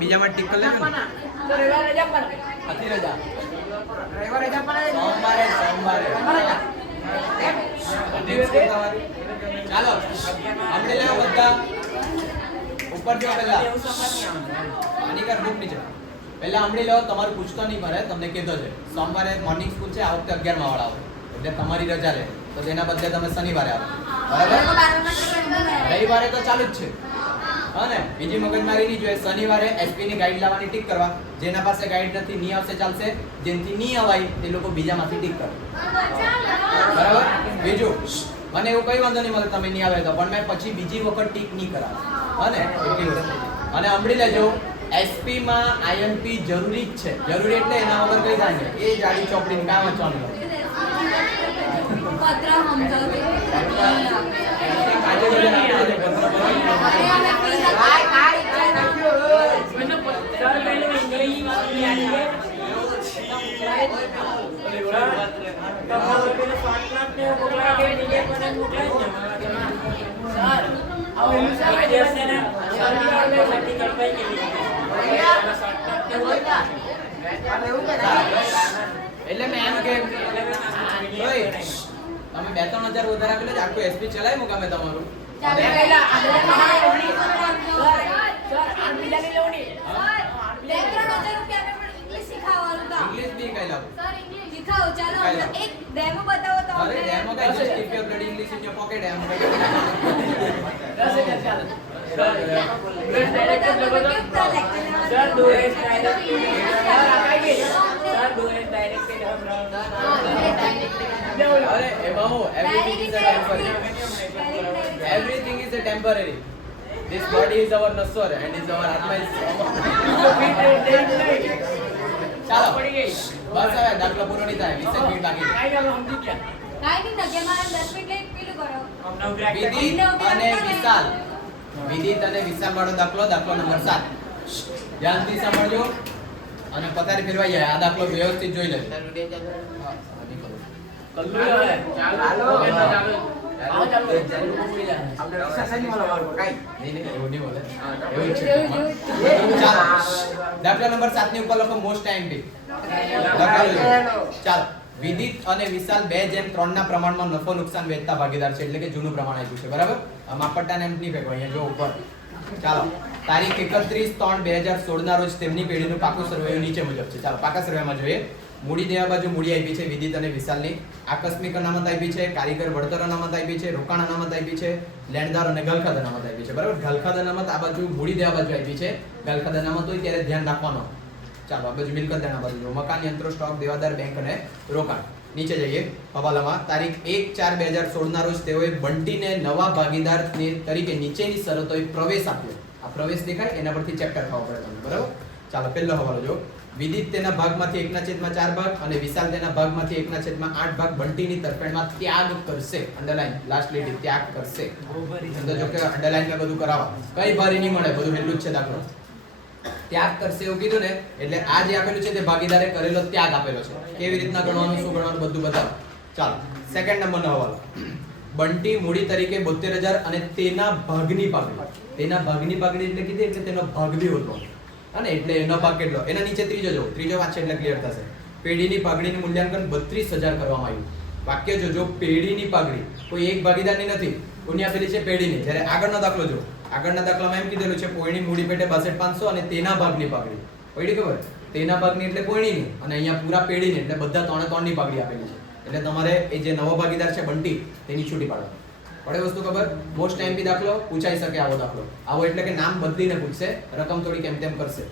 બીજામાં ટીક કરી લેજો ને. તો રવિવાર રજા સોમવારે. ચાલો આપણે લેવા બધા. ઉપર જો પહેલા. આની કર બુક નીચે. પહેલા આંબળી લેવો તમારું પૂછતો નહીં ભરે તમને કીધો છે. સોમવારે મોર્નિંગ સ્કૂલ છે આ વખતે અગિયારમાં વાળા આવો એટલે તમારી રજા લે. તો તેના બદલે તમે શનિવારે આવો. બરાબર? રવિવારે તો ચાલુ જ છે. હા ને બીજી મગજમારી નહીં જોઈએ શનિવારે એસપી ની ગાઈડ લાવવાની ટીક કરવા, જેના પાસે ગાઈડ નથી નહીં આવશે, ચાલશે. જેનથી નહીં અવાય તે લોકો બીજામાંથી ટીક કરે. બરાબર? બીજું, મને એવું કઈ વાંધો નહીં મળે તમે નહીં આવે તો, પણ મેં પછી બીજી વખત ટીક નહીં કરાવે. અને. અને સાંભળી લેજો એસપી માં આઈએમપી જરૂરી જ છે. જરૂરી એટલે એના વગર કઈ થાય એ જાડી ચોપડી કામ વાંચવાનું હોય. પત્ર સમજાવતી આજે બધા આપણે પત્ર ભરવાનું. આ આ ઈચ્છા નાખ્યો સર પેલું ઇંગ્લિશમાં યાદ તમારું પેલું શોર્ટકટ ને એવું મોકલાય કે બીજે કોઈને મોકલાય જ ને. સર આવું એનું સર આજે હશે ને, શનિવાર ને છઠ્ઠી ગણપાઈ ગયેલી છે. એમાં shortcut ને એવું બોલતા આમ એવું કરે એટલે મેં એમ કે તમે બે ત્રણ હજાર વધારે આપી આખું એસપી ચલાવી મૂકા તમારું. ઇંગ્લિશ બી કઈ લાવો? સર ઇંગ્લિશ શીખાવો ચાલો કઈ આપણે લાવો? એક ડેમો બતાવો તો અરે અમને ડેમો કઈ just keep your bloody English in your pocket એમ કઈ દસ હજાર ચાલે English director લોકો તો- સર દો એસ director સર દો એસ director હમણાં અરે એમાં હું everything is a temporary everything is a temporary this body is our nasor and is our atma is ચાલો બસ હવે દાખલો પૂરો નહીં થાય 20 મિનિટ બાકી છે. કાંઈ ના, સમજી ગયા. કાઈ નહીં નગે મારે 10 મિનિટ લઈ પીલું કરો હમણાં ઊભી. વિદિત અને વિશાલ વિધિ તને વિશાલ વાળો દાખલો દાખલો નંબર 7 ધ્યાનથી સાંભળજો અને પથારી ફેરવાઈ જાય આ દાખલો વ્યવસ્થિત જોઈ લેજો કલ્લું હવે. ચાલો. ચાલુ. ચાલો આપણે exercise ની મળે મારું કાઈ નહીં નહીં એવું નહીં બોલે હા, એવું જ છે એવું, એવું, એવું. ચાલો દાખલા નંબર 7 ની ઉપર લખો મોસ્ટ ટાઈમ ચાલો. વિદિત અને વિશાલ બે જેમ ત્રણ પ્રમાણમાં નફો નુકસાન વેચતા ભાગીદાર છે એટલે કે જૂનું પ્રમાણ આવ્યું છે. બરાબર? આમાં પટ્ટાને એમ નહીં ફેંકો જો ઉપર. ચાલો. તારીખ એકત્રીસ ત્રણ બે હજાર સોળ ના રોજ તેમની પેઢીનું પાકું સર્વે નીચે મુજબ છે. ચાલો પાકા સર્વેમાં જોઈએ. મૂડી દેવા બાજુ મૂડી આપી છે, વિદિત અને વિશાલની. આકસ્મિક અનામત આપી છે, કારીગર વળતર અનામત આપી છે, રોકાણ અનામત આપી છે, લેણદાર અને ગલખાદ અનામત આપી છે. બરાબર? ગલખાદ અનામત આ બાજુ મૂડી દેવા બાજુ આપી છે. ગલખાદ અનામત હોય ત્યારે ધ્યાન રાખવાનો. ચાલો, આ બાજુ મિલકત દેના બાજુ મકાન, યંત્રો, સ્ટોક, દેવાદાર બેંક અને રોકાણ. નીચે જઈએ હવાલામાં. તારીખ એક ચાર બે હજાર સોળના રોજ તેઓએ બંટીને નવા ભાગીદાર તરીકે નીચેની શરતોએ પ્રવેશ આપ્યો. આ પ્રવેશ દેખાય, એના પરથી ચેપ્ટર થવા પડે તમને. બરાબર? ચાલો, પહેલો હવાલો જો વિદિત તેના ભાગમાંથી એકના છેદમાં ચાર ભાગ અને વિશાલ તેના ભાગમાંથી એકના છેદમાં આઠ ભાગ બંટીની તરફેણમાં ત્યાગ કરશે. અંડરલાઈન લાસ્ટ લીટી ત્યાગ કરશે. અંદર જો કે અંડરલાઈન ને બધું કરાવો. કઈ ભારી નહીં મળે, બધું હેલું જ છે દાખલો. ત્યાગ કરશે એવું કીધું ને, એટલે આ જે આપેલું છે તે ભાગીદારે કરેલો ત્યાગ આપેલો છે. કેવી રીતના ગણવાનું, શું ગણવાનું બધું બતાવો. ચાલો સેકન્ડ નંબરનો હવાલો. બંટી મૂડી તરીકે બોતેર હજાર અને તેના ભાગની પાઘડી. તેના ભાગની પાઘડી એટલે કીધી? એટલે તેનો ભાગ બી હતો. અને એટલે એનો ભાગ કેટલો? એના નીચે ત્રીજો જો, ત્રીજો વાંચે એટલે ક્લિયર થશે. પેઢીની પાઘડીનું મૂલ્યાંકન બત્રીસ હજાર કરવામાં આવ્યું. વાક્ય જોજો પેઢીની પાઘડી. કોઈ એક ભાગીદારની નથી. કોની આપેલી છે પેઢીની. જ્યારે આગળનો દાખલો જો, આગળના દાખલામાં એમ કીધેલું છે, પોયણી મૂડી પેટે બાસઠ પાંચસો અને તેના ભાગની પાઘડી. પડી ખબર? તેના ભાગની એટલે પોયણીની. અને અહીંયા પૂરા પેઢીની, એટલે બધા ત્રણે ત્રણની પાઘડી આપેલી છે. એટલે તમારે એ જે નવો ભાગીદાર છે, બંટી, તેની છૂટી પાડો. પડે વસ્તુ ખબર? મોસ્ટ ટાઈમ બી દાખલો પૂછાઈ શકે આવો દાખલો. આવો એટલે કે નામ બદલીને પૂછશે, રકમ થોડી કેમ તેમ કરશે.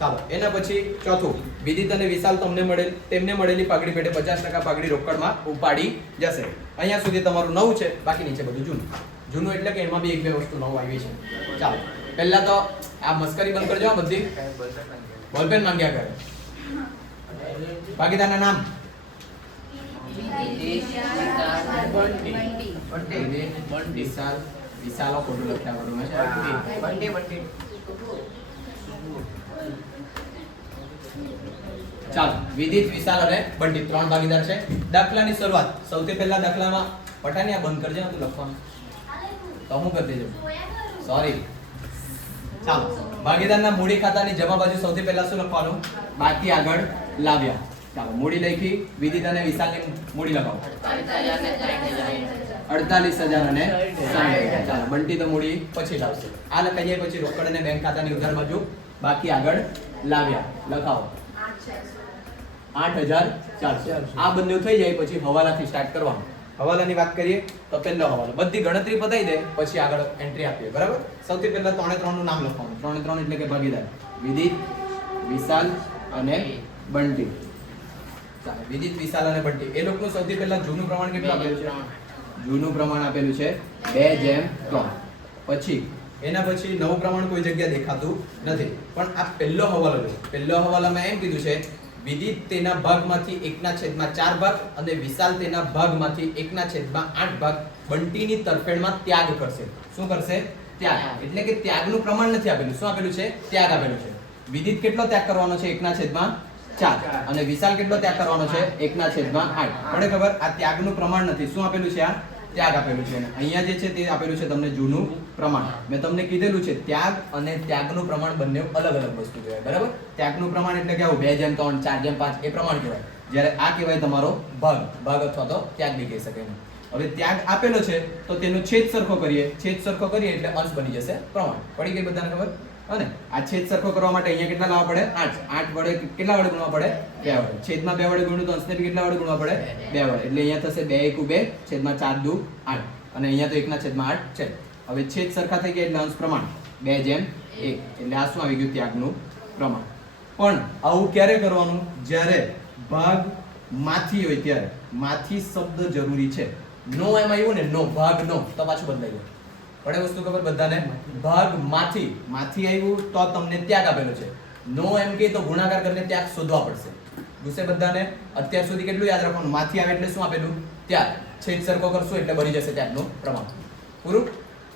ચાલો, એના પછી ચોથું, વિદિત અને વિશાલ તમને મળેલ, તેમને મળેલી પાઘડી પેટે પચાસ ટકા પાઘડી રોકડમાં ઉપાડી જશે. અહીંયા સુધી તમારું નવું છે, બાકી નીચે બધું જૂનું. જૂનું એટલે કે એમાં બી એક બે વસ્તુ નવું આવી છે. ચાલો, પહેલા તો આ મસ્કરી બંધ કરજો બધી. બોલપેન માંગ્યા કરે. ભાગીદારના નામ? બંટી વિશાલ વિશાલો ખોટું લખ્યા કરું. મેં બંટી બંટી ચાલો વિદિત વિશાલ અને બંટી ત્રણ ભાગીદાર છે. દાખલાની શરૂઆત. સૌથી પહેલા દાખલામાં પટાનિયા બંધ કરજે તું લખવાનું. તો હું કરી દેજો. સોરી ચાલો ભાગીદારના મૂડી ખાતાની જમા બાજુ સૌથી પહેલા શું લખવાનું? બાકી આગળ લાવ્યા. ચાલો મૂડી લખી વિદિત અને વિશાલની મૂડી લખાવો અડતાલીસ હજાર અને સાઠ હજાર. બંટી તો મૂડી પછી લાવશે આ લખાઈ જાય પછી રોકડ અને બેંક ખાતાની ઉધાર બાજુ. બાકી આગળ લાવ્યા. લખાવો. આઠ હજાર ચારસો. આ બંને થઈ જાય પછી હવાલાથી સ્ટાર્ટ કરવાનું. હવાલાની વાત કરીએ? તો પહેલો હવાલો. બધી ગણતરી પતાવી દે પછી આગળ એન્ટ્રી આપીએ. બરાબર? સૌથી પહેલા ત્રણે ત્રણનું નામ લખવાનું. ત્રણે ત્રણ એટલે કે ભાગીદાર. વિદિત વિશાલ અને બંટી. વિદિત વિશાલ અને બંટી. એ લોકોનું સૌથી પહેલા જૂનું પ્રમાણ કેટલું આપેલું છે? જૂનું પ્રમાણ આપેલું છે. બે જેમ ત્રણ. પછી? એના પછી નવું પ્રમાણ કોઈ જગ્યાએ દેખાતું નથી. પણ આ પહેલો હવાલો છે પહેલો હવાલામાં એમ કીધું છે વિદિત તેના ભાગમાંથી એકના છેદમાં ચાર ભાગ અને વિશાલ તેના ભાગમાંથી એકના છેદમાં આઠ ભાગ બંટીની તરફેણમાં ત્યાગ કરશે. શું કરશે? ત્યાગ. એટલે કે ત્યાગનું પ્રમાણ નથી આપેલું. શું આપેલું છે? ત્યાગ આપેલું છે. વિદિત કેટલો ત્યાગ કરવાનો છે? એકના છેદમાં ચાર. અને વિશાલ કેટલો ત્યાગ કરવાનો છે? એકના છેદમાં આઠ. પડે ખબર, આ ત્યાગનું પ્રમાણ નથી. શું આપેલું છે આ? ત્યાગ આપેલું છે. અહીંયા જે છે તે આપેલું છે તમને જૂનું પ્રમાણ. મેં તમને કીધેલું છે, ત્યાગ અને ત્યાગનું પ્રમાણ બંને અલગ અલગ વસ્તુ કહેવાય. બરાબર? ત્યાગનું પ્રમાણ એટલે કેવું બે જેમ ત્રણ, ચાર જેમ પાંચ, એ પ્રમાણ કહેવાય. જ્યારે આ કહેવાય તમારો ભાગ. ભાગ અથવા તો ત્યાગ બી કહી શકે. હવે ત્યાગ આપેલો છે, તો તેનો છેદ સરખો કરીએ. છેદ સરખો કરીએ એટલે અંશ બની જશે પ્રમાણ. પડી ગઈ બધાને ખબર? અને આ છેદ સરખો કરવા માટે અહીંયા કેટલા લાવવા પડે? આઠ. આઠ વડે કેટલા વડે ગુણવા પડે? બે વડે. છેદમાં બે વડે ગુણ્યું તો અંશને બી કેટલા વડે ગુણવા પડે? બે વડે. એટલે અહીંયા થશે બે એકુ બે છેદમાં ચાર દુ આઠ. અને અહીંયા તો એકના છેદમાં આઠ છે. હવે છેદ સરખા થઈ ગયા એટલે અંશ પ્રમાણ. બે જેમ એક. એટલે આ શું આવી ગયું? ત્યાગનું પ્રમાણ. પણ આવું ક્યારે કરવાનું? જ્યારે ભાગ માથી હોય ત્યારે. માથી શબ્દ જરૂરી છે. નો એમાં એવું ને નો. ભાગ નો તો પાછું બદલાઈ જાય પડે વસ્તુ ખબર બધાને? ભાગમાંથી માંથી આવ્યું તો તમને ત્યાગ આપેલો છે. નો એમ કે તો ગુણાકાર કરીને ત્યાગ શોધવા પડશે. ગુસ્સે બધાને અત્યાર સુધી કેટલું યાદ રાખવાનું? માંથી આવે એટલે શું આપેલું? ત્યાગ. છેદ સરખો કરશું એટલે બની જશે ત્યાગનું પ્રમાણ. પૂરું?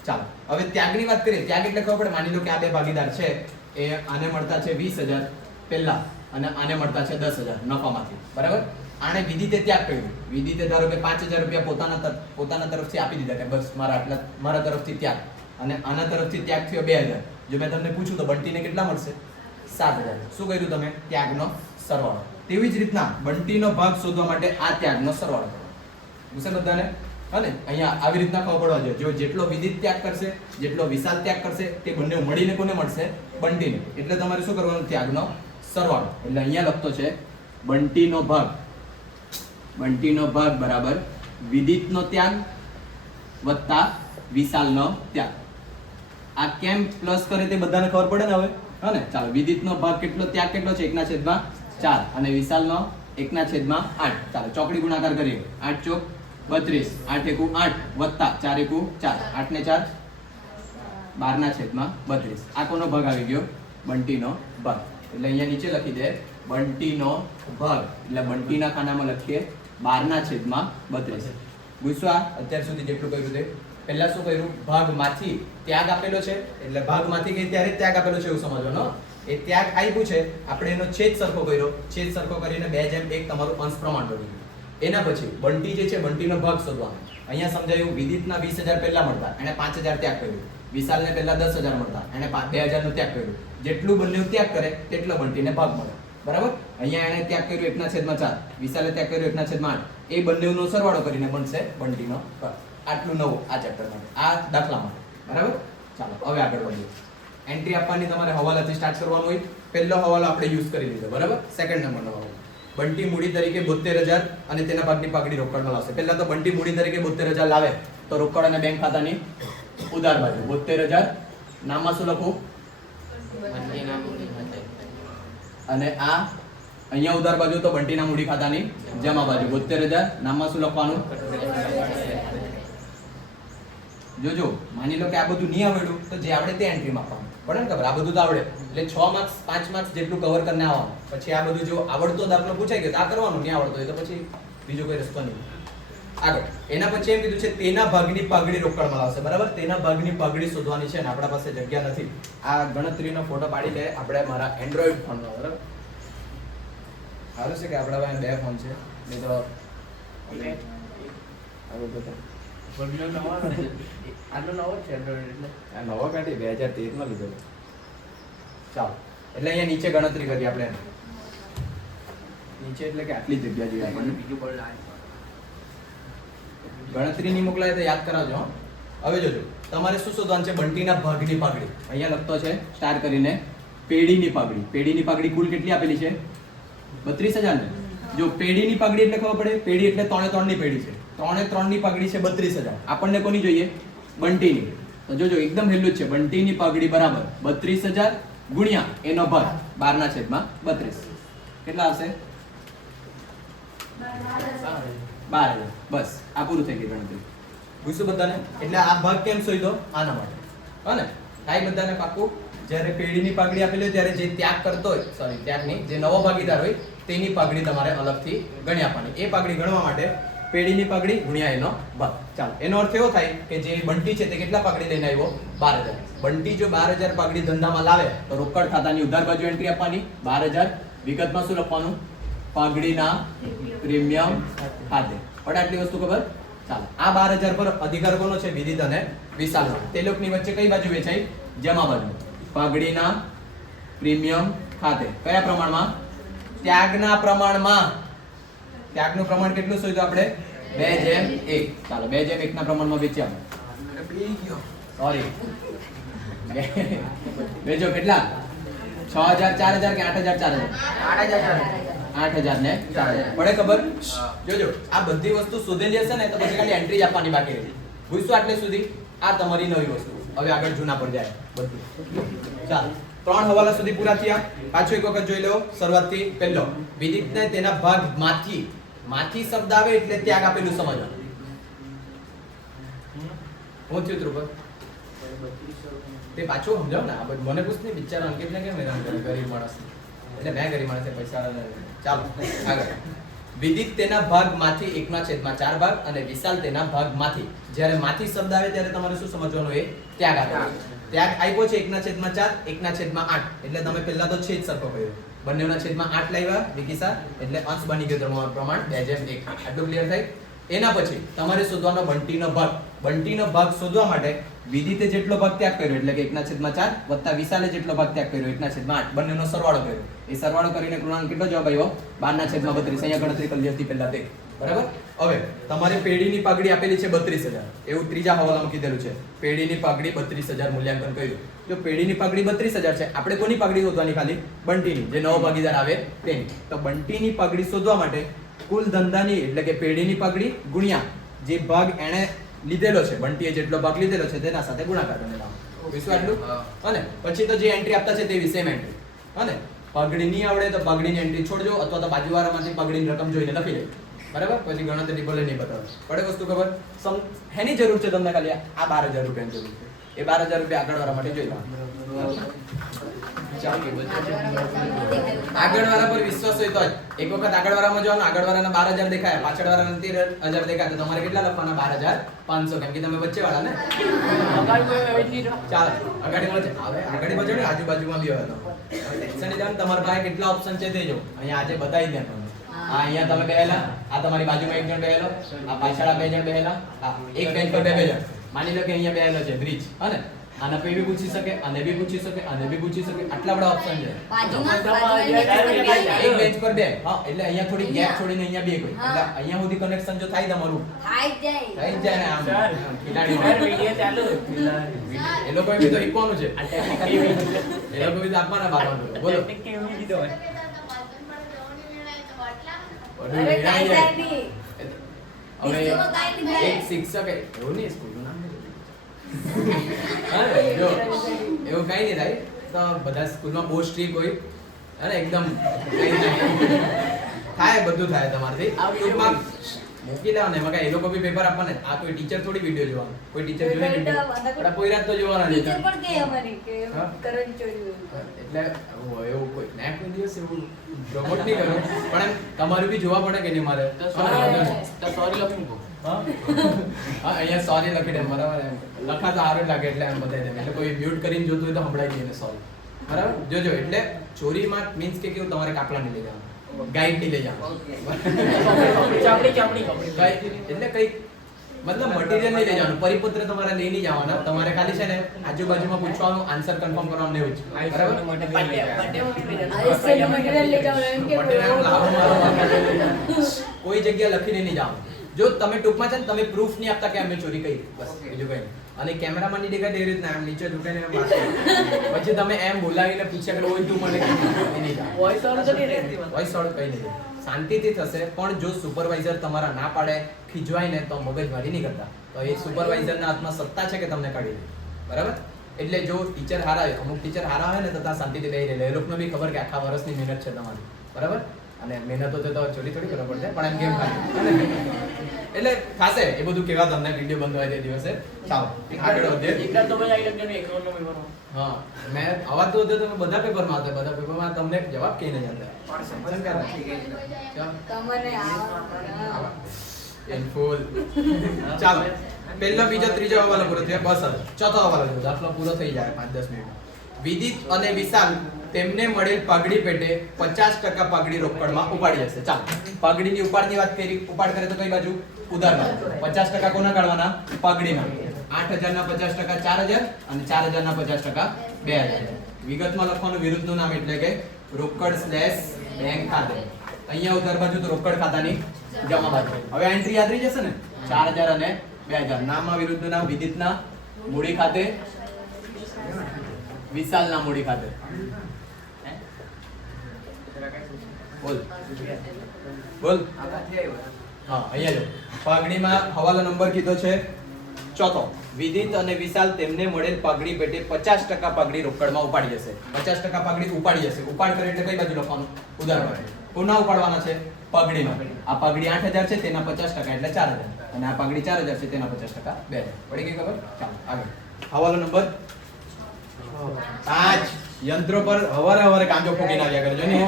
ચાલો. હવે ત્યાગની વાત કરીએ. ત્યાગ એટલે ખબર પડે? માની લો કે આ બે ભાગીદાર છે. એ આને મળતા છે વીસ હજાર પહેલા અને આને મળતા છે દસ હજાર નફામાંથી. બરાબર? આણે વિદિતે ત્યાગ કર્યો. વિદિતે ધારો કે પાંચ હજાર રૂપિયા પોતાના પોતાના તરફથી આપી દીધા કે બસ મારા આટલા, મારા તરફથી ત્યાગ. અને આના તરફથી ત્યાગ થયો બે હજાર. જો મેં તમને પૂછ્યું તો બંટીને કેટલા મળશે? સાત હજાર. શું કર્યું તમે? ત્યાગનો સરવાળો. તેવી જ રીતના બંટીનો ભાગ શોધવા માટે આ ત્યાગનો સરવાળો કરો. ગુસ્સે બધાને? અને અહીંયા આવી રીતના ખબર પડવા જોઈએ. જો જેટલો વિદિત ત્યાગ કરશે, જેટલો વિશાલ ત્યાગ કરશે, તે બંને મળીને કોને મળશે? બંટીને. એટલે તમારે શું કરવાનું? ત્યાગનો સરવાળો. એટલે અહીંયા લખતો છે, બંટીનો ભાગ. બંટીનો ભાગ બરાબર. વિદિતનો ત્યાગ વત્તા વિશાલનો ત્યાગ. આ કેમ પ્લસ કરે તે બધાને ખબર પડે ને હવે? હા ને? ચાલો, વિદિતનો ભાગ કેટલો? ત્યાગ કેટલો છે? એકના છેદમાં ચાર. અને વિશાલનો એકના છેદમાં આઠ. ચાલો, ચોકડી ગુણાકાર કરીએ. આઠ ચોક બત્રીસ. આઠ એકુ આઠ વત્તા ચાર એકુ ચાર. આઠ ને ચાર? બારના છેદમાં બત્રીસ. આ કોનો ભાગ આવી ગયો? બંટીનો ભાગ. એટલે અહીંયા નીચે લખી દે. બંટીનો ભાગ. એટલે બંટીના ખાનામાં લખીએ. બારના છેદમાં બત્રીસ. ગુસ્સા અત્યાર સુધી જેટલું કર્યું તે. પહેલા શું કર્યું? ભાગમાંથી ત્યાગ આપેલો છે. એટલે ભાગમાંથી ગઈ ત્યારે ત્યાગ આપેલો છે એવું સમજવાનો એ ત્યાગ આપ્યું છે. આપણે એનો છેદ સરખો કર્યો. છેદ સરખો કરીને બે જેમ એક તમારું અંશ પ્રમાણ બની એના પછી બંટી જે છે, બંટીનો ભાગ શોધવાનો. અહીંયા સમજાયું, વિદિતના વીસ હજાર પહેલા મળતા. એને પાંચ હજાર ત્યાગ કર્યું. વિશાલને પહેલા દસ હજાર મળતા. એને બે હજારનો ત્યાગ કર્યું. જેટલું બંને ત્યાગ કરે, તેટલો બંટીને ભાગ મળે. બરાબર? અહીંયા એને ત્યાગ કર્યું એકના છેદમાં ચાર, વિશાલે ત્યાગ કર્યું એકના છેદમાં આઠ. એ બંનેનો સરવાળો કરીને બનશે બંટીનો આટલું નવું આ ચેપ્ટર માટે, આ દાખલા માટે. બરાબર? ચાલો, હવે આગળ વધીએ. એન્ટ્રી આપવાની તમારે હવાલાથી સ્ટાર્ટ કરવાનું હોય. પહેલો હવાલો આપણે યુઝ કરી લીધો, બરાબર? સેકન્ડ નંબરનો હવાલો. બંટી મૂડી તરીકે બોતેર હજાર અને તેના ભાગની પાકડી રોકડમાં લાવશે. પહેલા તો બંટી મૂડી તરીકે બોતેર હજાર લાવે, તો રોકડ અને બેંક ખાતાની ઉધાર બાજુ. બોતેર હજાર નામમાં શું લખું? અને આ અહીંયા ઉધાર બાજુ તો બંટીના મૂડી ખાતાની જમા બાજુ. બોતેર હજાર. નામમાં શું લખવાનું? જોજો, માની લો કે આ બધું નહીં આવડ્યું, તો જે આવડે તે એન્ટ્રી આપવાનું. પડે ને ખબર? આ બધું તો આવડે. એટલે છ માર્ક્સ પાંચ માર્ક્સ જેટલું કવર કરીને આવવાનું. પછી આ બધું જો આવડતો દાખલો પૂછાઈ ગયો, તો આ કરવાનું. નહીં આવડતો હોય તો પછી બીજો કોઈ રસ્તો નહીં. આગળ. એના પછી એમ કીધું છે તેના ભાગની પાઘડી રોકડ મળાવશે બરાબર? તેના ભાગની પાઘડી શોધવાની છે અને આપણા પાસે જગ્યા નથી. આ ગણતરીનો ફોટો પાડી લે આપણે મારા એન્ડ્રોઈડ ફોનમાં બરાબર? સારું છે કે આપણા પાસે બે ફોન છે? નહીં તો નવા કાઢી બે હજાર તેર લીધો. ચાલો. એટલે અહીંયા નીચે ગણતરી કરી આપણે. નીચે એટલે કે આટલી જગ્યા જોઈએ આપણને. બીજું બોલ લાય. ગણતરી નહીં મોકલાય તો યાદ કરાવજો હવે જોજો, તમારે શું શોધવાનું છે? બંટીના ભાગની પાઘડી. અહીંયા લખતો છે સ્ટાર કરીને, પેઢીની પાઘડી. પેઢીની પાઘડી કુલ કેટલી આપેલી છે? બત્રીસ હજાર ને જો પેઢીની પાઘડી એટલે ખબર પડે? પેઢી એટલે ત્રણે ત્રણની પેઢી છે. ત્રણે ત્રણની પાઘડી છે બત્રીસ હજાર. આપણને કોની જોઈએ? બંટીની. તો જોજો, એકદમ હેલું જ છે. બંટીની પાઘડી બરાબર બત્રીસ હજાર ગુણ્યા એનો ભાગ બારના છેદમાં બત્રીસ. કેટલા આવશે? બાર હજાર. બસ આ પૂરું થઈ ગયું ગણતરી. પૂછ્યું બધાને? એટલે આ ભાગ કેમ શોધ્યો આના માટે. હોને ને બધાને પાકું? જ્યારે પેઢીની પાઘડી આપેલી હોય ત્યારે જે ત્યાગ કરતો હોય સોરી ત્યાગ નહીં જે નવો ભાગીદાર હોય તેની પાઘડી તમારે અલગથી ગણી આપવાની. એ પાઘડી ગણવા માટે પેઢીની પાઘડી ગુણ્યા એનો ભાગ. ચાલો એનો અર્થ એવો થાય કે જે બંટી છે તે કેટલા પાઘડી લઈને આવ્યો? બાર હજાર. બંટી જો બાર હજાર પાઘડી ધંધામાં લાવે તો રોકડ ખાતાની ઉધાર બાજુ એન્ટ્રી આપવાની બાર હજાર વિગતમાં શું લખવાનું? પાઘડીના પ્રીમિયમ ખાતે. પણ આટલી વસ્તુ ખબર? ચાલો. આ બાર હજાર પર અધિકાર કોનો છે? વિદિત અને વિશાલ તે લોકોની વચ્ચે કઈ બાજુ વેચાય? જમા બાજુ. પાઘડીના પ્રીમિયમ ખાતે. કયા પ્રમાણમાં? ત્યાગના પ્રમાણમાં. ત્યાગનું પ્રમાણ કેટલું શોધ્યું આપણે? બે જેમ એક. ચાલો, બે જેમ એકના પ્રમાણમાં વેચ્યા. સોરી વેચો કેટલા? છ હજાર, ચાર હજાર કે આઠ હજાર, ચાર હજાર? આઠ હજાર. ને હજાર ને મને ખબર? જોજો. આ બધી વસ્તુ શોધી હશે ને તો પછી ખાલી એન્ટ્રી જ આપવાની બાકી રહી. ભૂલશો આટલે સુધી? આ તમારી નવી વસ્તુ. હવે આગળ જૂના પર જાય. બધું. ચાલ. ત્રણ હવાલા સુધી પૂરા થયા. પાછો એક વખત જોઈ લો. શરૂઆતથી પહેલો. વિદિતને તેના ભાગ માથી માથી શબ્દ આવે એટલે ત્યાગ આપેલું સમજવાનું હું થયું ત્રુપદ તે પાછું સમજાવ ને આ બધું. મને પૂછ ને બિચારા અંકિતને કેમ હેરાન કરે? ગરીબ માણસ એટલે મેં ગરીબ માણસે પૈસા ચાલો આગળ. વિદિત તેના ભાગમાંથી એકના છેદમાં ચાર ભાગ અને વિશાલ તેના ભાગમાંથી. જ્યારે માથી શબ્દ આવે ત્યારે તમારે શું સમજવાનું? એ ત્યાગ આપ્યો ત્યાગ. આપ્યો છે એકના છેદમાં ચાર એકના છેદમાં આઠ. એટલે તમે પહેલા તો છેદ સરખો કર્યો. બંનેના છેદમાં આઠ લાવ્યા વિકિસા. એટલે અંશ બની ગયો તમારું પ્રમાણ. બે જેમ એક. આટલું ક્લિયર થાય? એના પછી તમારે શોધવાનો બંટીનો ભાગ. બંટીનો ભાગ શોધવા માટે વિદિતે જેટલો ભાગ ત્યાગ કર્યો, એટલે કે એકના છેદમાં ચાર વત્તા વિશાલે જેટલો ભાગ ત્યાગ કર્યો, એકના છેદમાં આઠ. બંનેનો સરવાળો કર્યો. એ સરવાળો કરીને કૃણાંક કેટલો જવાબ આવ્યો? બારના છેદમાં બત્રીસ. અહીંયા ગણતરી કરી હતી પહેલા તે. બરાબર? હવે, તમારે પેઢીની પાઘડી આપેલી છે બત્રીસ હજાર. એવું ત્રીજા હવાલામાં કીધેલું છે. પેઢીની પાઘડી બત્રીસ હજાર મૂલ્યાંકન કર્યું. જો પેઢીની પાઘડી બત્રીસ હજાર છે, આપણે કોની પાઘડી શોધવાની ખાલી? બંટીની. જે નવો ભાગીદાર આવે, તેની. તો બંટીની પાઘડી શોધવા માટે કુલ ધંધાની એટલે કે પેઢીની પગડી ગુણ્યા જે ભાગ એણે લીધેલો છે બંટીએ જેટલો ભાગ લીધેલો છે તેના સાથે ગુણાકાર કરી દેવાનો વિશ્વ આટલું અને પછી તો જે એન્ટ્રી આપતા છે તેવી સેમ એન્ટ્રી અને પગડી નહીં આવડે તો પગડીની એન્ટ્રી છોડજો અથવા તો બાજુવાળામાંથી પગડીની રકમ જોઈને લખી લેજો બરાબર પછી ગણતરી ભલે નહીં બતાવો પડે વસ્તુ ખબર સમ હેની જરૂર છે તમને ખાલી આ બાર હજાર રૂપિયાની જરૂર છે એ બાર હજાર રૂપિયા આગળવાળા માટે જોઈ લો આગળવાળા પર વિશ્વાસ હોય તો એક વખત આગળવાળામાં જવાનું, આગળવાળાના બાર હજાર દેખાય, પાછળવાળાના તેર હજાર દેખાય તમારે કેટલા લખવાના? બાર હજાર પાંચસો, કેમ કે તમે ને? આવી નહીં રહ્યો. ચાલે અગાડી મળે હવે અગાડી મળે ને, આજુબાજુમાં બી હોય ટેન્શન નહીં તમારા પાસે કેટલા ઓપ્શન છે તે જો. અહીંયા આજે બતાવી દે તમને. આ અહીંયા તમે બેહેલા, આ તમારી બાજુમાં એક જણ બેહેલો, આ પાછળ બે જણ બેહેલા, હા, એક બેન્ચ પર બે બે જણ. માની લો કે અહીંયા બેહેલો છે બ્રિજ હા ને? આના પે બી પૂછી શકે આને બી પૂછી શકે આને બી પૂછી શકે આટલા બધા ઓપ્શન છે એક એક બેન્ચ પર બે હા એટલે અહીંયા થોડી ગેપ અહીંયા. છોડીને અહીંયા બે કોઈ એટલે અહીંયા સુધી કનેક્શન જો થાય તમારું થાય જાય થઈ જાય ને આમ વીડિયો ચાલુ. એ લોકો બી તો શીખવાનું છે? એ લોકો બી તો આપવાના બારવાનું બોલો કેવી કીધો હોય? અરે કાંઈ નહીં. હવે. એક શિક્ષક એવું નહીં નહીં. હા જો એવું કઈ નહીં થાય. તો બધા સ્કૂલમાં બહુ સ્ટ્રીક હોય અને એકદમ થાય. બધું થાય તમારથી. આ ટૂંકમાં મૂકી દેવાના એમાં કાંઈ એ લોકો બી પેપર આપવાને આ કોઈ ટીચર થોડી વીડિયો જોવાનું. કોઈ ટીચર જોઈ નહીં કોઈ પોઈરાત તો જોવાના જ ટીચર પણ કહે અમારી કે હા? કરણ ચોર્યું. એટલે એવું કોઈ ના કોઈ દિવસ એવું પ્રમોટ નહીં કરું. પણ એમ તમારું બી જોવા પડે કે નહીં મારે? સોરી લખી મૂકો. હા? અહીંયા સોરી લખી દે બરાબર એમ. લખા તો સારું લાગે એટલે એમ બતાવી દે. એટલે કોઈ મ્યુટ કરીને જોતું હોય તો સંભળાઈ દઈએ સોરી બરાબર? જોજો એટલે ચોરીમાં મીન્સ કે કેવું? તમારે કાપલા નહીં લઈ જવાનું. ગાઈડ નહીં લઈ જવાનું. ચાપડી ચાપડી ચાપડી ગાઈડ એટલે કઈ મતલબ મટીરિયલ નહીં લઈ જવાનું. પરિપત્ર તમારે લઈ નહીં જવાના. તમારે ખાલી છે ને આજુબાજુમાં પૂછવાનું આન્સર કન્ફર્મ કરવાનું એવું જ. બરાબર. કોઈ જગ્યા લખીને નહીં જવાનું. જો તમે ટૂંકમાં છે ને તમે પ્રૂફ નહીં આપતા કે અમે ચોરી કરી. બસ બીજું કઈ અને કેમેરામાં નહીં દેખાય તે રીતના એમ નીચે ઝૂકીને એમ વાત પછી તમે એમ બોલાવીને પૂછ્યા કે ઓય તું મને કીધું?" નહીં જવાનું. વોઇસ ઓવર તો નહીં વોઇસ ઓવર કઈ નહીં શાંતિથી થશે પણ જો સુપરવાઇઝર તમારા ના પાડે ખીજવાય ને તો મગજમારી નહીં કરતા. તો એ સુપરવાઇઝરના હાથમાં સત્તા છે કે તમને કાઢી દે? બરાબર? એટલે જો ટીચર હારા હોય અમુક ટીચર હારા હોય ને તો ત્યાં શાંતિથી બેહી રહેલા એ લોકોને બી ખબર કે આખા વર્ષની મહેનત છે તમારી. બરાબર? અને મહેનતો તો તો ચોરી થોડી ખબર પડશે પણ એમ કેમ ખાલી એટલે થશે એ બધું કેવા તમને વીડિયો બંધ હોય તે દિવસે? ચાલો આગળ વધીએ. એકદમ તો મજા આવી લગન એકાઉન્ટ નો પેપર હા મેં અવાજ તો હતો તમે બધા પેપરમાં હતા બધા પેપરમાં તમને જવાબ કે નહીં હતા તમને આવો. In full. ચાલો પહેલો બીજો ત્રીજો હવાલો પૂરો થયો. બસ ચોથો હવાલો દાખલો પૂરો થઈ જાય પાંચ દસ મિનિટ વિદિત અને વિશાલ તેમને મળેલ પાઘડી પેટે પચાસ ટકા પાઘડી રોકડમાં ઉપાડી જશે ચાલો, પાઘડીની ઉપાડની વાત કરી. ઉપાડ કરે તો કઈ બાજુ? ઉધાર પચાસ ટકા કોના કાઢવાના? પાઘડીના. આઠ હજાર ના પચાસ ટકા, ચાર હજાર અને ચાર હજાર ના પચાસ ટકા, બે હજાર. વિગતમાં લખવાનું વિરુદ્ધનું નામ એટલે કે રોકડ સ્લેશ બેંક ખાતે. અહીંયા ઉધાર બાજુ તો રોકડ ખાતાની જમા બાજુ. હવે એન્ટ્રી યાદ રહી જશે ને? ચાર હજાર અને બે હજાર. નામમાં વિરુદ્ધ નામ વિદિતના, મૂડી ખાતે, વિશાલના મૂડી ખાતે. બોલ. બોલ. હા, અહીંયા જો. પાઘડીમાં હવાલો નંબર કીધો છે ચોથો. વિદિત અને વિશાલ તેમને મળેલ પાઘડી પેટે પચાસ ટકા પાઘડી રોકડમાં ઉપાડી જશે. પચાસ ટકા પાઘડી ઉપાડી જશે. ઉપાડ કરે એટલે કઈ બાજુ લખવાનું? ઉદાહરણ પુનઃ ઉપાડવાના છે? પાઘડીમાં આ પાઘડી આઠ હજાર છે, તેના પચાસ ટકા એટલે ચાર હજાર. અને આ પાઘડી ચાર હજાર છે, તેના પચાસ ટકા બે પડી ગઈ ખબર? ચાલો, આગળ. હવાલો નંબર? પાંચ. યંત્રો પર હવારે હવારે કાંજો ફૂકીને નાખ્યા કરજો ને.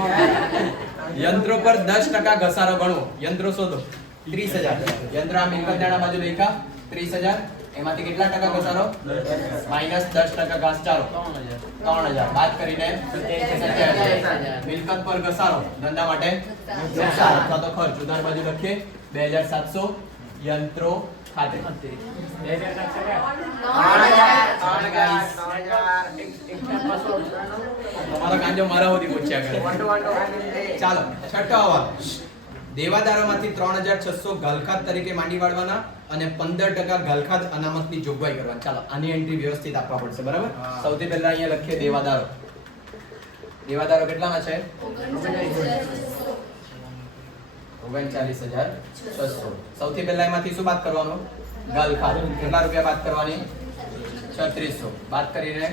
યંત્રો પર દસ ટકા ઘસારો ગણો યંત્રો શોધો. ત્રીસ હજાર. યંત્ર આ મિલકત દાણા બાજુ લેખા ત્રીસ હજાર. એમાંથી કેટલા ટકા ઘસારો? માઇનસ દસ ટકા ઘાસચારો ત્રણ હજાર. બાદ કરીને મિલકત પર ઘસારો. ધંધા માટે નુકસાન અથવા તો ખર્ચ. ઉધાર બાજુ લખીએ. બે હજાર સાતસો. યંત્રો ખાતે તમારો ગાંજો મારા સુધી પૂછ્યા કરે. ચાલો છઠ્ઠો અવાજ દેવાદારોમાંથી ત્રણ હજાર છસો ગાલખાત તરીકે માંડી વાળવાના અને પંદર ટકા ગાલખાત અનામતની જોગવાઈ કરવા ચાલો આની એન્ટ્રી વ્યવસ્થિત આપવા પડશે બરાબર? સૌથી પહેલા અહીંયા લખીએ દેવાદારો. દેવાદારો કેટલાના છે? ઓગણચાલીસ હજાર છસો. સૌથી પહેલા એમાંથી શું બાદ કરવાનું? ગાલખાત કેટલા રૂપિયા બાદ કરવાની? છત્રીસો. બાદ કરીને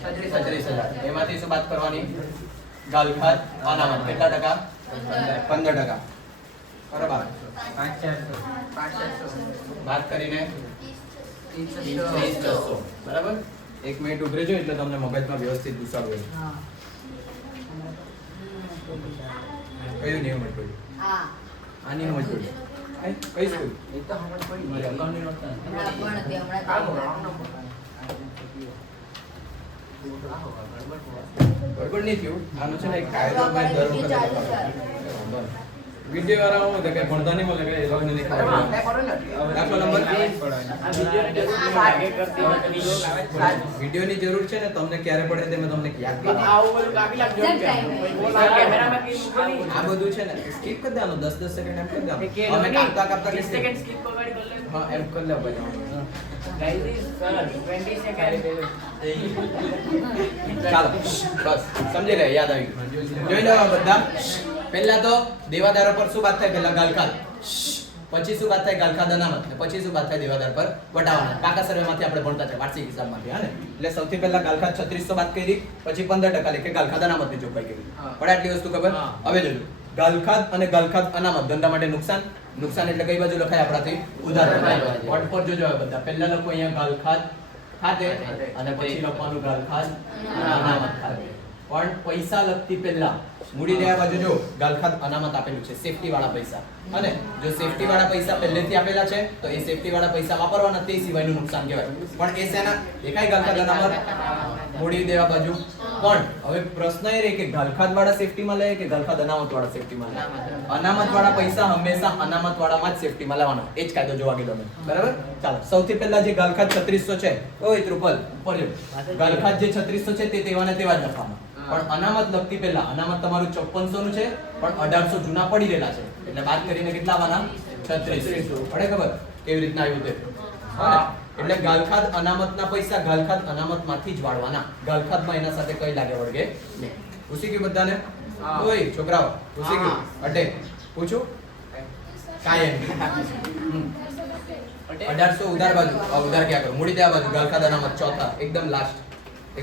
છત્રીસ હજાર. એમાંથી શું બાદ કરવાની? ગાલખાત અનામત કેટલા ટકા? પંદર. ટકા. બરાબર? બાદ કરીને છસો બરાબર? એક મિનિટ ઉભરે જો એટલે તમને મગજમાં વ્યવસ્થિત ઘુસાડવું કયું નિયમ હતું હા આ નિયમ હતું કઈ કઈ સ્કૂલ હમણાં પણ હતી, હમણાં ગડબડ નહીં થયું. આનો છે ને એક કાયદો મેં લખાવ્યો. વીડિયો વાળા હું કે ભણતા નહીં બોલે કે એ લોકોને નહીં ખબર દાખલો નંબર વિડીયોની જરૂર છે ને તમને ક્યારે પડે તે મેં તમને યાદ કરાવું. આ બધું છે ને સ્કીપ કરી દેવાનું 10 10 સેકન્ડ એમ કરી દેવાનું. અમે કાપતા કાપતા કે હા એમ કરી લે ભાઈ. ચાલો બસ. સમજી લે યાદ આવી ગયું. જોઈ લેવા બધા. પહેલા તો દેવાદારો પર શું વાત થાય? પહેલા ગાલખાત પછી શું વાત થાય? ગાલખા અનામત પછી શું વાત થાય? દેવાદાર પર વટાવાના કાકા સર્વેમાંથી આપણે ભણતા છે વાર્ષિક હિસાબમાંથી હા ને? એટલે સૌથી પહેલા ગાલખાત 3600 વાત કરી પછી 15% લેખે ગાલખાદાના અનામતની જોગવાઈ કરી. પણ આટલી વસ્તુ ખબર. હવે જોજો. ગાલખાદ અને ગાલખાત અનામત ધંધા માટે નુકસાન? નુકસાન એટલે કઈ બાજુ લખાય આપણાથી? ઉધાર. વોટ પર જોજો હવે બધા. પહેલા લખો અહીંયા ગાલખાદ ખાતે અને પછી લખવાનું ગાલખાદ અનામત ખાતે. પણ પૈસા લખતી પહેલા મૂડી દેવા બાજુ જો ગલખત અનામત આપેલું છે સેફટી વાળા પૈસા. અને જો સેફટી વાળા પૈસા પહેલેથી આપેલા છે, તો એ સેફટી વાળા પૈસા વાપરવાના તે સિવાયનું નુકસાન કહેવાય. પણ એ સેના દેખાય ગલખત અનામત? મૂડી દેવા બાજુ. પણ હવે પ્રશ્ન એ રહે કે ગાલખાત વાળા સેફટીમાં લે કે ગાલખાત અનામત વાળા સેફટીમાં લે? અનામત વાળા પૈસા હંમેશા અનામત વાળામાં જ સેફટીમાં લેવાના. એ જ કાયદો જોવા ગયો તમે બરાબર? ચાલો, સૌથી પહેલા જે ગાલખાત 3600 છે, ઓય ત્રુપલ, ઉપર જો જે છત્રીસો છે, તે તેવાને તેવા જ લખવાના પણ અનામત લખતી પહેલા અનામત તમારું ચોપનસો નું છે પણ અઢારસો જૂના પડી રહેલા છે. એટલે વાત કરીને કેટલા આવવાના? 3600 પડે ખબર? કેવી રીતના આવ્યું તે? એટલે ગાલખાત અનામતના પૈસા ગાલખાત અનામતમાંથી જ વાળવાના. ગાલખાતમાં એના સાથે કઈ લાગે વળગે? પૂછી ગયું બધાને. ઓય છોકરાઓ પૂછી ગયું? અટે પૂછું? કાંઈ. અઢારસો ઉધાર બાજુ. ઉધાર ક્યાં કરો? મૂડી દેવા બાજુ. ગાલખાત અનામત ચોથા. એકદમ લાસ્ટ એ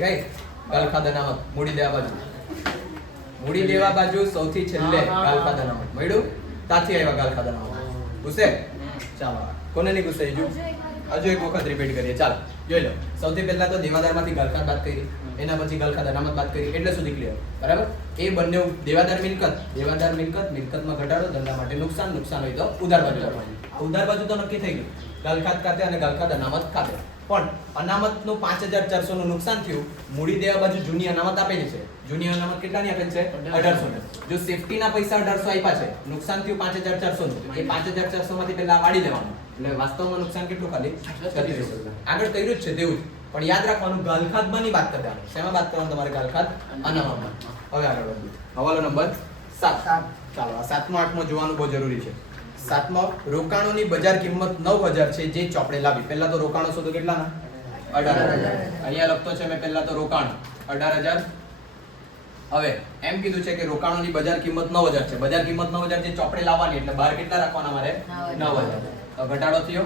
કઈ ગાલખાત મૂડી દેવા બાજુ. મૂડી દેવા બાજુ સૌથી છેલ્લે. અનામત મળ્યું? તાથી આવ્યા અનામત ગુસ્સે? ચાલો. કોને નહીં ગુસ્સે? હજુ? હજુ એક વખત. રિપીટ કરીએ. ચાલો જોઈ લો. સૌથી પહેલા તો દેવાદારમાંથી ગાલખાત વાત કરી. એના પછી ગાલખાત અનામત વાત કરી. એટલે સુધી ક્લિયર બરાબર? એ બંને દેવાદાર મિલકત. દેવાદાર મિલકત મિલકતમાં ઘટાડો ધંધા માટે નુકસાન નુકસાન હોય તો ઉધાર બાજુ ઉધાર બાજુ તો નક્કી થઈ ગયું. ગાલખાત ખાતે અને ગાલખાત અનામત ખાતે. પણ અનામતનું પાંચ હજાર ચારસોનું નુકસાન થયું. મૂડી દેવા બાજુ જૂની અનામત આપેલી છે. જૂની અનામત કેટલાની આપેલી છે? અઢારસો. જો સેફટીના પૈસા અઢારસો આપ્યા છે નુકસાન થયું પાંચ હજાર ચારસો નું એ પાંચ હજાર ચારસો માંથી પહેલા વાળી લેવાનું. એટલે વાસ્તવમાં નુકસાન કેટલું ખાલી? આગળ કર્યું જ છે તેવું જ. પણ યાદ રાખવાનું ગાલખાતમાં ની વાત કરવાની. શેમાં વાત કરવાનું તમારે? ગાલખાત અનામતમાં. હવે આગળ વધીએ. હવાલો નંબર સાત. ચાલો આ સાતમો આઠમો જોવાનું બહુ જરૂરી છે. સાતમો રોકાણોની બજાર કિંમત નવ હજાર છે જે ચોપડે લાવી. પહેલા તો રોકાણો શોધો કેટલાના? અઢાર હજાર. અહીંયા લખતો છે મેં પહેલા તો રોકાણ. અઢાર હજાર. હવે એમ કીધું છે કે રોકાણોની બજાર કિંમત નવ હજાર છે. બજાર કિંમત નવ હજાર જે ચોપડે લાવવાની એટલે બહાર કેટલા રાખવાના મારે? નવ હજાર. ઘટાડો થયો?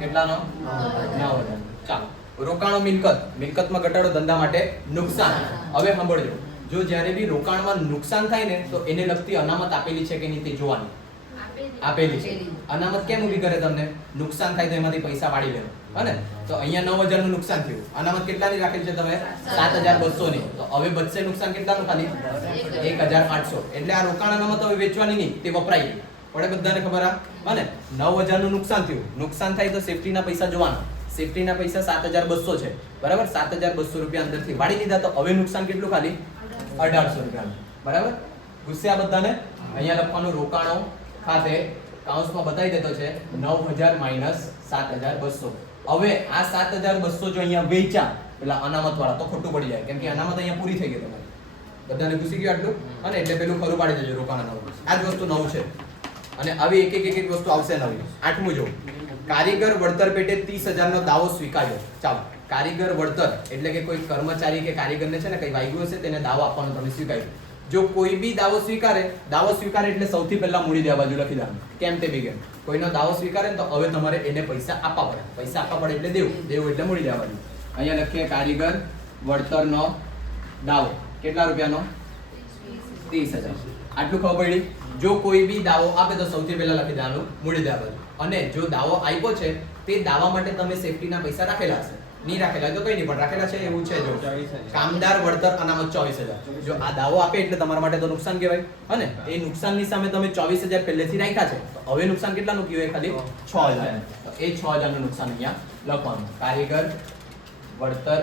કેટલાનો? નવ હજાર. ચાલો. રોકાણો મિલકત. મિલકતમાં ઘટાડો ધંધા માટે નુકસાન. હવે સાંભળજો. જો જ્યારે બી રોકાણમાં નુકસાન થાય ને તો એને લગતી અનામત આપેલી છે કે નહીં તે જોવાની. આપેલી છે. અનામત કેમ ઊભી કરે તમને? નુકસાન થાય તો એમાંથી પૈસા વાળી લેવા. હને તો અહીંયા નવ હજારનું નુકસાન થયું. અનામત કેટલાની રાખેલી છે તમે? સાત હજાર બસો ની. તો હવે બચશે નુકસાન કેટલાનું ખાલી એક હજાર આઠસો. એટલે આ રોકાણ અનામત હવે વેચવાની નહીં તે વપરાય પડે બધાને ખબર આ? અને નવ હજારનું નુકસાન થયું. નુકસાન થાય તો સેફટીના પૈસા જોવાના. સેફટીના પૈસા સાત હજાર બસો છે. બરાબર? સાત હજાર બસો રૂપિયા અંદરથી વાળી લીધા તો હવે નુકસાન કેટલું ખાલી? અઢારસો રૂપિયાનું બરાબર? ગુસ્સે આ બધાને? અહીંયા લખવાનું રોકાણો. ખાતે કાઉન્સમાં બતાવી દેતો છે નવ હજાર માઇનસ સાત હજાર બસો. હવે આ સાત હજાર બસો જો અહીંયા વેચ્યા પેલા અનામત વાળા તો ખોટું પડી જાય. કેમ કે અનામત અહીંયા પૂરી થઈ ગઈ તમારી. બધાને ઘૂસી ગયું આટલું? અને એટલે પેલું ખરું પાડી દેજો રોકાણ નવું આ જ વસ્તુ નવું છે. અને આવી એક એક એક એક વસ્તુ આવશે નવી. આઠમું જો. કારીગર વળતર પેટે ત્રીસ હજારનો દાવો સ્વીકાર્યો. ચાલો. કારીગર વળતર એટલે કે કોઈ કર્મચારી કે કારીગરને છે ને કંઈ વાગ્યું હશે, તેને દાવો આપવાનો તમે સ્વીકાર્યો. જો કોઈ બી દાવો સ્વીકારે દાવો સ્વીકારે એટલે સૌથી પહેલા મૂડી દેવા બાજુ લખી દેવાનું. કેમ તે બી કોઈનો દાવો સ્વીકારે તો હવે તમારે એને પૈસા આપવા પડે. પૈસા આપવા પડે એટલે દેવું. દેવું એટલે મૂડી દેવા બાજુ. અહીંયા લખીએ કારીગર વળતરનો દાવો. કેટલા રૂપિયાનો? ત્રીસ હજાર. આટલું ખબર પડી? જો કોઈ બી દાવો આપે તો સૌથી પહેલા લખી દેવાનું, મૂડી દેવા બાજુ. અને જો દાવો આપ્યો છે, તે દાવા માટે તમે સેફટીના પૈસા રાખેલા હશે. નહીં રાખેલા હોય તો કઈ નહીં પણ રાખેલા છે એવું છે જો. કામદાર વળતર અનામત ચોવીસ હજાર. જો આ દાવો આપે એટલે તમારા માટે તો નુકસાન કહેવાય. અને એ નુકસાનની સામે તમે ચોવીસ હજાર પહેલેથી રાખ્યા છે તો હવે નુકસાન કેટલાનું કહેવાય ખાલી છ હજાર. તો એ છ હજારનું નુકસાન અહીંયા લખવાનું. કારીગર વળતર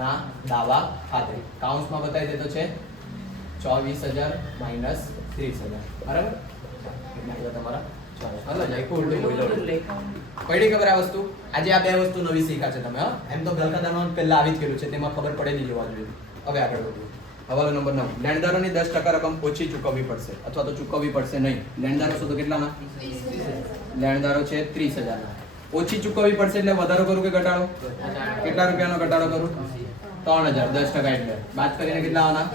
ના દાવા ખાતે. કાઉન્સમાં બતાવી દેતો છે ચોવીસ હજાર માઇનસ ત્રીસ હજાર. બરાબર? તમારા હલો જાય ઉલટું પડી ખબર આ વસ્તુ? આજે આ બે વસ્તુ નવી શીખા છે તમે હા? એમ તો ગલકાદામાં પહેલા આવી જ ગયેલું છે તેમાં ખબર પડેલી જોવા જોઈએ હવે આગળ વધીએ હવાલો નંબર નવ. લેણદારોની દસ ટકા રકમ ઓછી ચૂકવવી પડશે અથવા તો ચૂકવવી પડશે નહીં. લેણદારો શું તો કેટલાના લેણદારો છે ત્રીસ હજારના. ઓછી ચૂકવવી પડશે એટલે વધારો કરું કે ઘટાડો? કેટલા રૂપિયાનો ઘટાડો કરું? ત્રણ હજાર દસ ટકા એટલે. બાદ કરીને કેટલા આવવાના?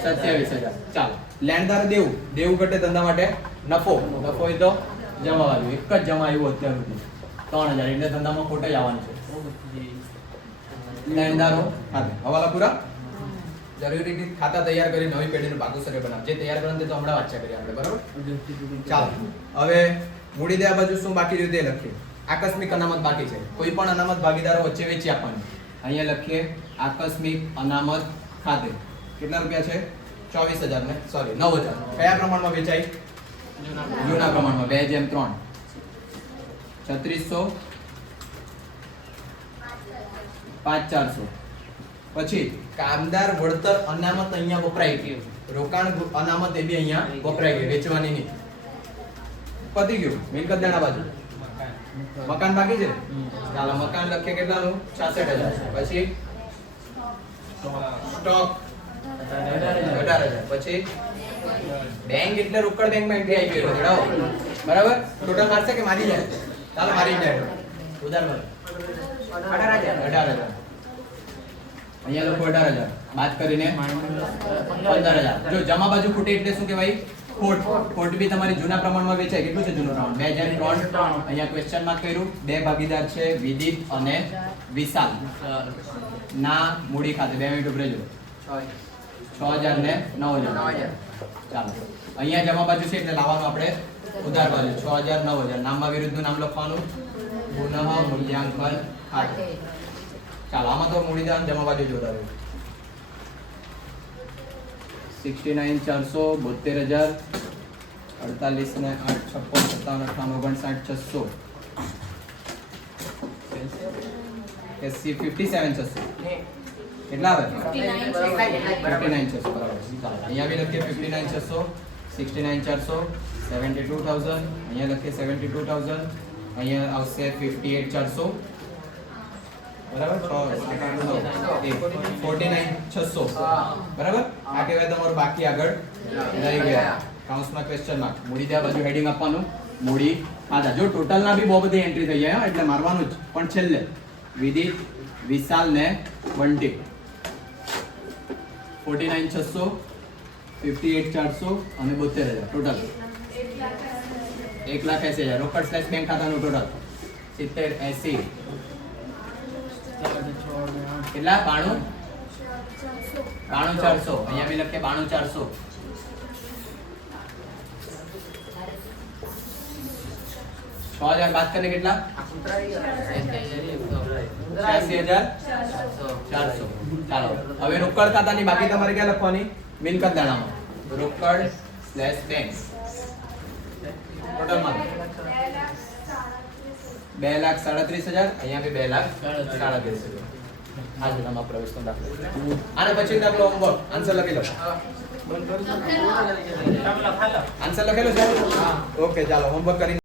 સત્યાવીસ હજાર. ચાલો. લેણદાર દેવું. દેવું ઘટે ધંધા માટે નફો. નફો હોય તો? જમા આવ્યું એક જ જમા આવ્યું અત્યાર સુધી. ત્રણ હજાર. એટલે ધંધામાં ખોટ જ આવવાનું છે લેણદારો ખાતે હવાલા પૂરા? જરૂરી રીતે ખાતા તૈયાર કરી નવી પેઢીનું પાકુસરે બનાવ. જે તૈયાર કરવાનું તે તો હમણાં વાંચ્યા કરીએ આપણે, બરાબર? ચાલો. હવે મૂડી દેવા બાજુ શું બાકી રહ્યું તે લખીએ. આકસ્મિક અનામત બાકી છે. કોઈ પણ અનામત ભાગીદારો વચ્ચે વેચી આપવાની. અહીંયા લખીએ, આકસ્મિક અનામત ખાતે. કેટલા રૂપિયા છે? ચોવીસ હજાર ને? સોરી નવ હજાર. કયા પ્રમાણમાં વેચાય? જૂના પ્રમાણમાં, બે જેમ ત્રણ. છત્રીસો. પાંચ ચારસો. પછી કામદાર, વળતર અનામત અહીંયા વપરાય ગયું. રોકાણ અનામત એ બી અહીંયા વપરાય ગયું, વેચવાની નહીં. પતી ગયું. મિલકત દેણા બાજુ. મકાન બાકી છે? ચાલો, મકાન લખીએ કેટલાનું છાસઠ હજાર. પછી? સ્ટોક. અઢાર હજાર. પછી? બેંક એટલે રોકડ બેંકમાં એન્ટ્રી આવી ગયો જણાવો. બરાબર? ટોટલ મારશે કે મારી જાય? ચાલો મારી જાય. ઉધાર મારો અઢાર હજાર. અઢાર હજાર. અહીંયા લોકો અઢાર હજાર. બાદ કરીને પંદર હજાર. જો જમા બાજુ ખૂટે એટલે શું કહેવાય? ખોટ. ખોટ બી તમારી જૂના પ્રમાણમાં વેચાય. કેટલું છે જૂનું પ્રમાણ? બે હજાર ત્રણ. અહીંયા ક્વેશ્ચન માર્ક કર્યું. બે ભાગીદાર છે વિદિત અને વિશાલ. ના મૂડી ખાતે. બે મિનિટ ઉભરેજો છ હજાર ને નવ હજાર. નવ હજાર. ચાલો અહીંયા જમા બાજુ છે એટલે લાવવાનું આપણે ઉધાર બાજુ છ હજાર નવ હજાર નામમાં વિરુદ્ધનું નામ લખવાનું પુનઃ મૂલ્યાંકન ખાતે ચાલો આમાં તો મૂડીદાન જમા બાજુ જોતા રહ્યું સિક્સટી નાઇન ચારસો બોતેર હજાર અડતાલીસ ને આઠ છપ્પન સત્તાવન અઠાવન ઓગણસાઠ છસો એસી ફિફ્ટી સેવન છસો કેટલા આવે? ફિફ્ટી છે. બરાબર. અહીંયા બી લખીએ ફિફ્ટી નાઇન છસો સિક્સટી નાઇન ચારસો સેવન્ટી ટુ થાઉઝન્ડ અહીંયા લખીએ સેવન્ટી ટુ થાઉઝન્ડ અહીંયા આવશે ફિફ્ટી એટ ચારસો. બરાબર? ફોર્ટી નાઇન છસો. બરાબર? આ કહેવાય તમારું બાકી આગળ. લઈ ગયા. કાઉન્સમાં ક્વેશ્ચન માર્ક મૂડી ત્યાં બાજુ હેડિંગ આપવાનું. મૂડી. આધા જો ટોટલના બી બહુ બધી એન્ટ્રી થઈ જાય હો, એટલે મારવાનું જ. પણ છેલ્લે વિદિત વિશાલ ને વંટી ફોર્ટી નાઇન છસો ફિફ્ટી એટ ચારસો અને બોતેર હજાર ટોટલ. એક લાખ એસી હજાર. રોકડ સ્લેશ બેંક ખાતાનું ટોટલ. સિત્તેર એસી. કેટલા? બાણું? બાણું ચારસો. અહીંયા બી લખીએ બાણું ચારસો. છ હજાર બાદ કરીને કેટલા? ચારસો ચાલો. હવે રોકડ ખાતાની બાકી તમારે ક્યાં લખવાની? મિલકત દાણામાં રોકડ સ્લેશ બેંક ટોટલમાં બે લાખ સાડત્રીસ હજાર અહીંયા બી બે લાખ સાડત્રીસ હજાર. આ દાખલો. આને પછી દાખલો હોમવર્ક આન્સર લખી લો. આન્સર લખેલો છે? ઓકે ચાલો. હોમવર્ક કરી